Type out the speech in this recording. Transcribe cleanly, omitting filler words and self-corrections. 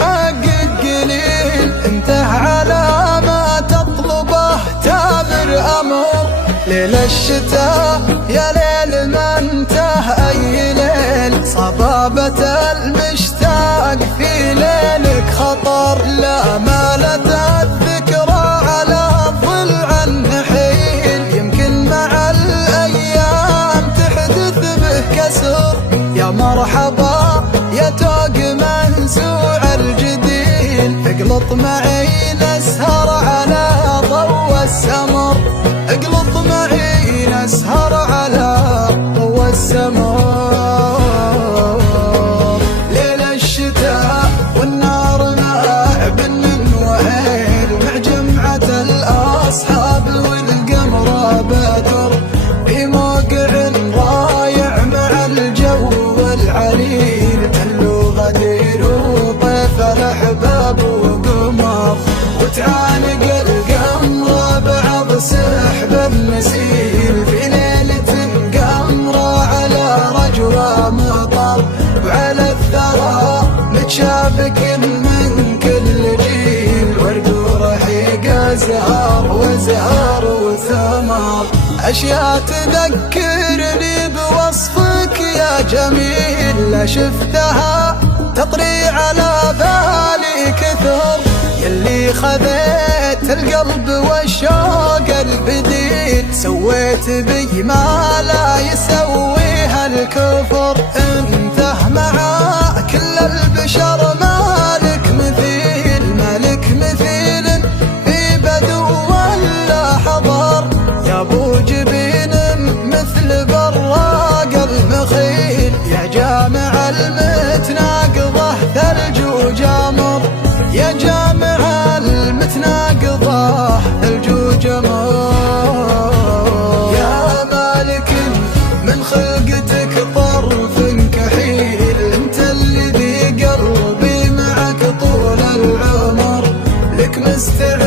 تحقق قليل، انته على ما تطلبه تامر أمر. ليل الشتاء يا ليل ما انته أي ليل، صبابة المشتاق في ليلك خطر. لا مالت الذكرى على ضلع النحيل، يمكن مع الأيام تحدث به كسر. يا مرحبا يا توق منزوع الجديل، اقلط معي نسهر على ضوء السمر، اقلط معي نسهر على ضوء السمر. ليل الشتاء والنار ناعب من وهيل، مع جمعة الأصحاب والقمر بدر، في موقع رايع مع الجو العليل. تلو غدير وطيف الأحباب وقمر، وتعانق القمر بعض سحب النسيل. في ليلة قمرة على رجوى مطر، وعلى الثرى متشابك من كل جيل. ورد ورحيق أزهار وزهر وثمر، أشياء تذكرني بوصفك يا جميل. لا شفتها تطري على بالي كثر، يلي خذيت القلب والشوق البديل. سويت بي ما لا يسويها الكفر، انته مع كل البشر مالك مثيل. مالك مثيل في بدو ولا حضر، يا ابو جبين مثل براق المخيل. يا جامع المتناقضه ثلج وجمر، يا جامع المتناقضه ثلج وجمر. يا مالك من خلقتك طرف كحيل، انت اللي ذي قلبي معك طول العمر. لك مستعد